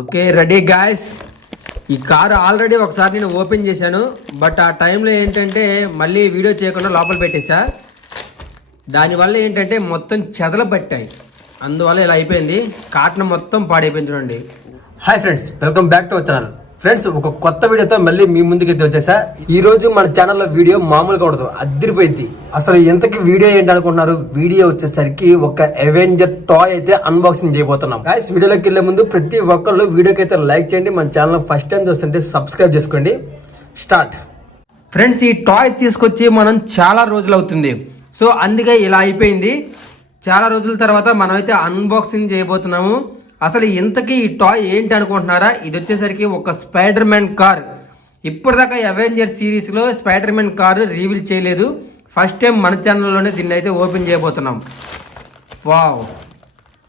Okay ready guys. ఈ car already ఒకసారి నేను ఓపెన్ చేశాను. బట్ ఆ టైంలో ఏంటంటే మళ్ళీ వీడియో చేయకుండా లోపల పెట్టేశా. దానివల్ల ఏంటంటే మొత్తం చెదలు పట్టాయి. అందువల్ల ఇలా అయిపోయింది. కాటన్ మొత్తం పాడైపోయింది చూడండి. Hi friends, welcome back to our channel. Friends, ఒక కొత్త వీడియోతో మళ్ళీ మీ ముందుకైతే వచ్చేసా. ఈ రోజు మన ఛానల్లో వీడియో మామూలుగా ఉండదు, అదిరిపోయింది. అసలు ఎంతకి వీడియో ఏంటి అనుకుంటున్నారు? వీడియో వచ్చేసరికి ఒక అవెంజర్ టాయ్ అయితే అన్బాక్సింగ్ చేయబోతున్నాం. గైస్, వీడియోలోకి వెళ్లే ముందు ప్రతి ఒక్కళ్ళు వీడియోకి అయితే లైక్ చేయండి. మన ఛానల్ ఫస్ట్ టైం చూస్తుంటే సబ్స్క్రైబ్ చేసుకోండి. స్టార్ట్. ఫ్రెండ్స్, ఈ టాయ్ తీసుకొచ్చి మనం చాలా రోజులు అవుతుంది. సో అందుకే ఇలా అయిపోయింది. చాలా రోజుల తర్వాత మనమైతే అన్బాక్సింగ్ చేయబోతున్నాము. అసలు ఇంతకీ ఈ టాయ్ ఏంటి అనుకుంటున్నారా? ఇది వచ్చేసరికి ఒక స్పైడర్ మ్యాన్ కార్. ఇప్పటిదాకా అవెంజర్ సిరీస్లో స్పైడర్ మ్యాన్ కారు రివీల్ చేయలేదు. ఫస్ట్ టైం మన ఛానల్లోనే దీన్ని అయితే ఓపెన్ చేయబోతున్నాం. Wow,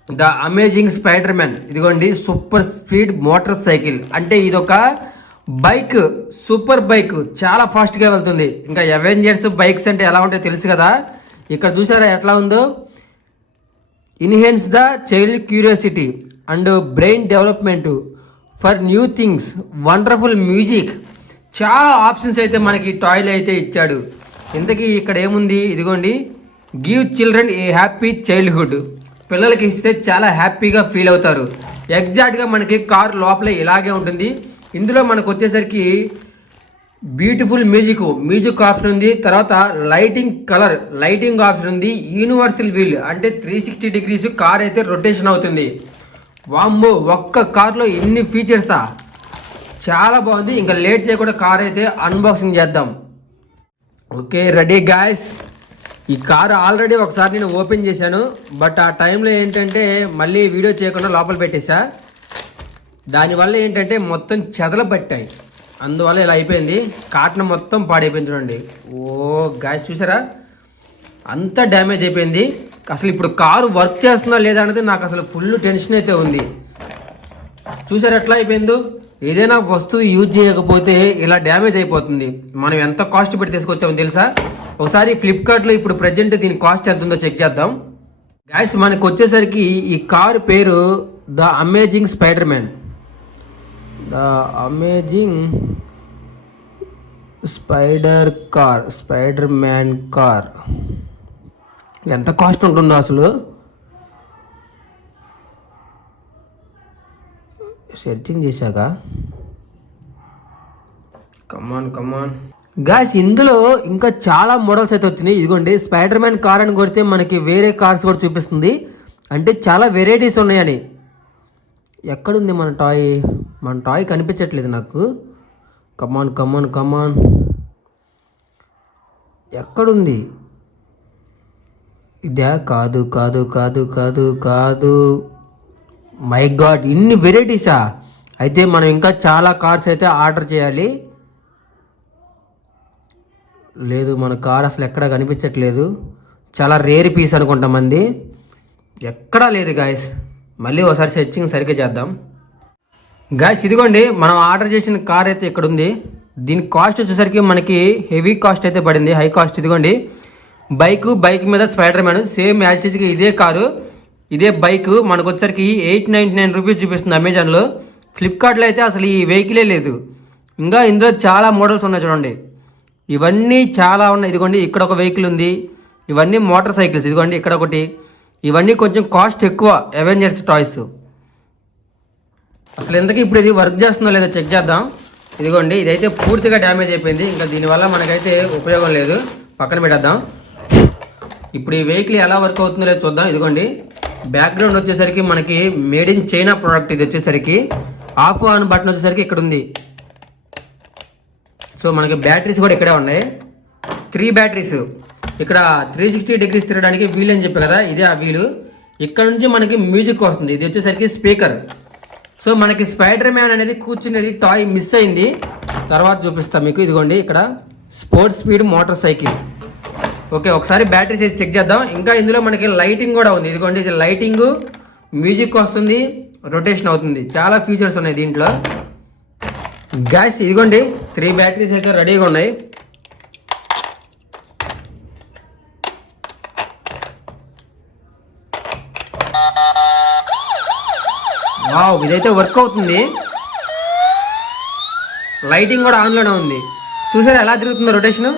the amazing spider man. ఇదిగోండి, సూపర్ స్పీడ్ మోటార్ సైకిల్. అంటే ఇదొక బైక్, సూపర్ బైక్, చాలా ఫాస్ట్గా వెళ్తుంది. ఇంకా అవెంజర్స్ బైక్స్ అంటే ఎలా ఉంటాయో తెలుసు కదా. ఇక్కడ చూసారా ఎట్లా ఉందో? Enhance the child curiosity and brain development for new things, wonderful music. చాలా ఆప్షన్స్ అయితే మనకి టాయ్లు అయితే ఇచ్చాడు. ఇంతకీ ఇక్కడ ఏముంది? ఇదిగోండి, give children a happy childhood. పిల్లలకి ఇస్తే చాలా హ్యాపీగా ఫీల్ అవుతారు. ఎగ్జాక్ట్గా మనకి కార్ లోపలే ఇలాగే ఉంటుంది. ఇందులో మనకు వచ్చేసరికి బ్యూటిఫుల్ మ్యూజిక్ ఆప్షన్ ఉంది. తర్వాత లైటింగ్ ఆప్షన్ ఉంది. యూనివర్సల్ వీల్ అంటే 360 డిగ్రీస్ కార్ అయితే రొటేషన్ అవుతుంది. వామ్మో, ఒక్క కార్లో ఎన్ని ఫీచర్సా! చాలా బాగుంది. ఇంకా లేట్ చేయకుండా కార్ అయితే అన్బాక్సింగ్ చేద్దాం. Okay ready guys. ఈ కారు ఆల్రెడీ ఒకసారి నేను ఓపెన్ చేశాను. బట్ ఆ టైంలో ఏంటంటే మళ్ళీ వీడియో చేయకుండా లోపల పెట్టేశా. దానివల్ల ఏంటంటే మొత్తం చెదలు పట్టాయి. అందువల్ల ఇలా అయిపోయింది. కాటన్ మొత్తం పాడైపోయింది చూడండి. ఓ గాయస్, చూసారా? అంతా డ్యామేజ్ అయిపోయింది. అసలు ఇప్పుడు కారు వర్క్ చేస్తున్నా లేదా అనేది నాకు అసలు ఫుల్ టెన్షన్ అయితే ఉంది. చూసారా ఎట్లా అయిపోయిందో? ఏదైనా వస్తువు యూజ్ చేయకపోతే ఇలా డ్యామేజ్ అయిపోతుంది. మనం ఎంత కాస్ట్ పెట్టి తీసుకొచ్చామో తెలుసా? ఒకసారి ఫ్లిప్కార్ట్లో ఇప్పుడు ప్రజెంట్ దీని కాస్ట్ ఎంత ఉందో చెక్ చేద్దాం. గాయస్, మనకు వచ్చేసరికి ఈ కారు పేరు the amazing spider man. The amazing spider man car. ఎంత కాస్ట్ ఉంటుందో అసలు? సెర్చింగ్ చేశాక కమాన్ గాయ్స్, ఇందులో ఇంకా చాలా మోడల్స్ అయితే వచ్చినాయి. ఇదిగోండి, స్పైడర్ మ్యాన్ కార్ అని కొడితే మనకి వేరే కార్స్ కూడా చూపిస్తుంది. అంటే చాలా వెరైటీస్ ఉన్నాయని. ఎక్కడుంది మన టాయ్? మన టాయ్ కనిపించట్లేదు నాకు. కమాన్ ఎక్కడుంది? ఇదే? కాదు. మై గాడ్, ఇన్ని వెరైటీసా! అయితే మనం ఇంకా చాలా కార్స్ అయితే ఆర్డర్ చేయాలి. లేదు, మన కార్ అసలు ఎక్కడా కనిపించట్లేదు. చాలా రేర్ పీస్ అనుకుంటా మంది. ఎక్కడా లేదు గాయస్. మళ్ళీ ఒకసారి సెర్చింగ్ సరిగ్గా చేద్దాం. గాయస్, ఇదిగోండి, మనం ఆర్డర్ చేసిన కార్ అయితే ఇక్కడ ఉంది. దీని కాస్ట్ వచ్చేసరికి మనకి హెవీ కాస్ట్ అయితే పడింది, హై కాస్ట్. ఇదిగోండి, బైక్ మీద స్పైడర్ మ్యాన్ సేమ్ యాక్చువల్గా ఇదే కారు, ఇదే బైక్ మనకు వచ్చేసరికి 899 రూపీస్ చూపిస్తుంది అమెజాన్లో. ఫ్లిప్కార్ట్లో అయితే అసలు ఈ వెహికలే లేదు. ఇంకా ఇందులో చాలా మోడల్స్ ఉన్నాయి చూడండి. ఇవన్నీ చాలా ఉన్నాయి. ఇదిగోండి, ఇక్కడ ఒక వెహికల్ ఉంది. ఇవన్నీ మోటార్ సైకిల్స్. ఇదిగోండి, ఇక్కడ ఒకటి. ఇవన్నీ కొంచెం కాస్ట్ ఎక్కువ అవెంజర్స్ టాయ్స్. అసలు ఎంతకీ ఇప్పుడు ఇది వర్క్ చేస్తుందో లేదో చెక్ చేద్దాం. ఇదిగోండి, ఇదైతే పూర్తిగా డ్యామేజ్ అయిపోయింది. ఇంకా దీనివల్ల మనకైతే ఉపయోగం లేదు, పక్కన పెట్టేద్దాం. ఇప్పుడు ఈ వెహికల్ ఎలా వర్క్ అవుతుందో లేదో చూద్దాం. ఇదిగోండి, బ్యాక్గ్రౌండ్ వచ్చేసరికి మనకి మేడ్ ఇన్ చైనా ప్రోడక్ట్. ఇది వచ్చేసరికి ఆఫ్ ఆన్ బటన్ వచ్చేసరికి ఇక్కడ ఉంది. సో మనకి బ్యాటరీస్ కూడా ఇక్కడే ఉన్నాయి, 3 బ్యాటరీస్. ఇక్కడ 360 డిగ్రీస్ తిరగడానికి వీల్ అని చెప్పి కదా, ఇదే ఆ వీలు. ఇక్కడ నుంచి మనకి మ్యూజిక్ వస్తుంది. ఇది వచ్చేసరికి స్పీకర్. సో మనకి స్పైడర్ మ్యాన్ అనేది కూర్చునేది టాయ్ మిస్ అయింది, తర్వాత చూపిస్తాం మీకు. ఇదిగోండి, ఇక్కడ sports speed motor cycle. Okay, ఒకసారి బ్యాటరీస్ వేసి చెక్ చేద్దాం. ఇంకా ఇందులో మనకి లైటింగ్ కూడా ఉంది. ఇదిగోండి, ఇది లైటింగ్, మ్యూజిక్ వస్తుంది, రొటేషన్ అవుతుంది. చాలా ఫీచర్స్ ఉన్నాయి దీంట్లో. గ్యాస్, ఇదిగోండి, 3 బ్యాటరీస్ అయితే రెడీగా ఉన్నాయి. వావ్, ఇదైతే వర్క్ అవుతుంది. లైటింగ్ కూడా ఆన్లోనే ఉంది. చూసారా ఎలా తిరుగుతుందో రొటేషన్.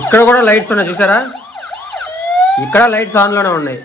ఇక్కడ కూడా లైట్స్ ఉన్నాయి చూసారా, ఇక్కడ లైట్స్ ఆన్లోనే ఉన్నాయి.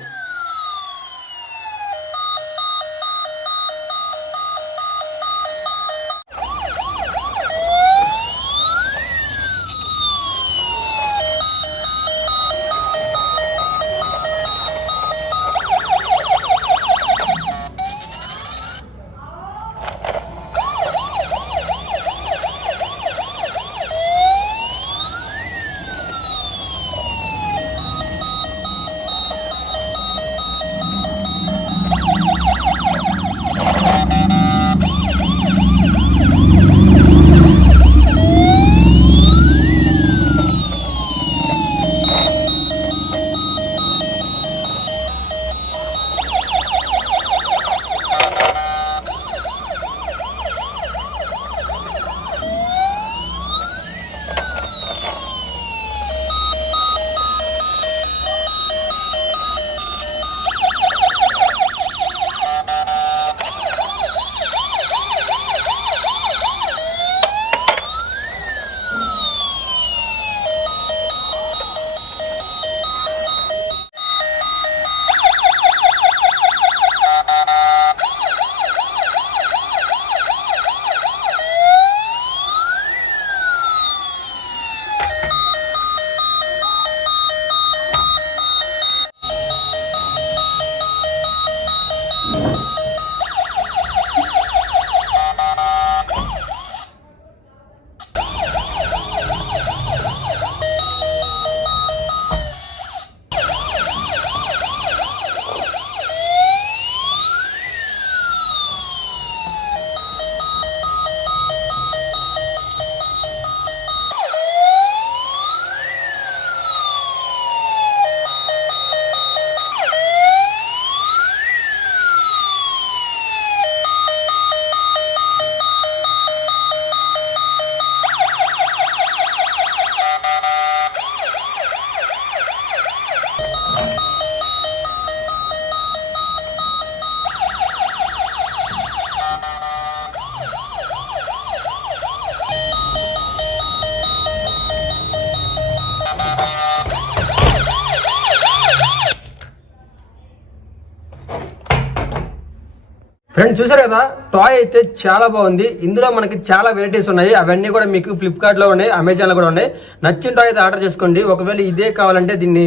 ఫ్రెండ్స్ చూసారు కదా, టాయ్ అయితే చాలా బాగుంది. ఇందులో మనకి చాలా వెరైటీస్ ఉన్నాయి. అవన్నీ కూడా మీకు ఫ్లిప్కార్ట్లో ఉన్నాయి, అమెజాన్లో కూడా ఉన్నాయి. నచ్చిన టాయ్ అయితే ఆర్డర్ చేసుకోండి. ఒకవేళ ఇదే కావాలంటే దీన్ని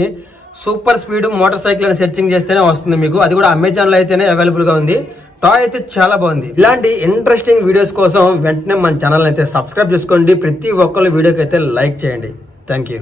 సూపర్ స్పీడ్ మోటార్ సైకిల్ అని సెర్చింగ్ చేస్తేనే వస్తుంది మీకు. అది కూడా అమెజాన్లో అయితేనే అవైలబుల్గా ఉంది. టాయ్ అయితే చాలా బాగుంది. ఇలాంటి ఇంట్రెస్టింగ్ వీడియోస్ కోసం వెంటనే మన ఛానల్ అయితే సబ్స్క్రైబ్ చేసుకోండి. ప్రతి ఒక్కరు వీడియోకి అయితే లైక్ చేయండి. Thank you.